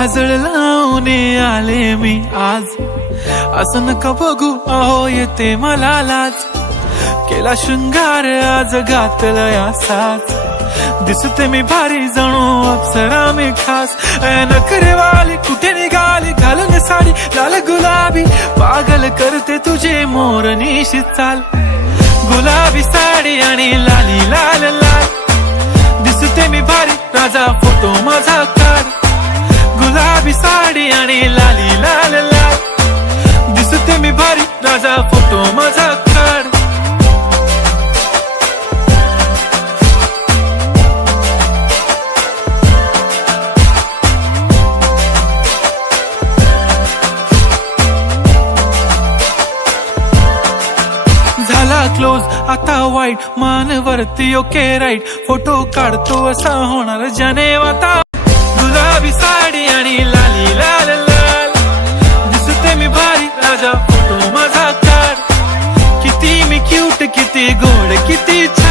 काजळ लावून आले मी आज, असं नका बघू अहो येते मला लाज. केला शृंगार आज घातलं असाच, दिसते मी भारी जणू अप्सरा मी खास. नखरेवाली कुठे निघाली घालून साडी लाल गुलाबी, पागल करते तुझे मोरनीशी चाल. गुलाबी साडी आणि लाली लाल लाल, दिसते मी भारी राजा फोटो माझा काढ. गुलाबी साडी आणि लाली लाल लाल, दिसते मी भारी राजा फोटो माझा काढ. झाला क्लोज आता वाईट, मानवरती ओके राईट, फोटो काढतो असा होणार ज्याने वाता. गुलाबी साडी आणि लाली लाल लाल, दिसते मी भारी राजा फोटो माझा काढ. किती मी क्यूट किती गोड किती छान,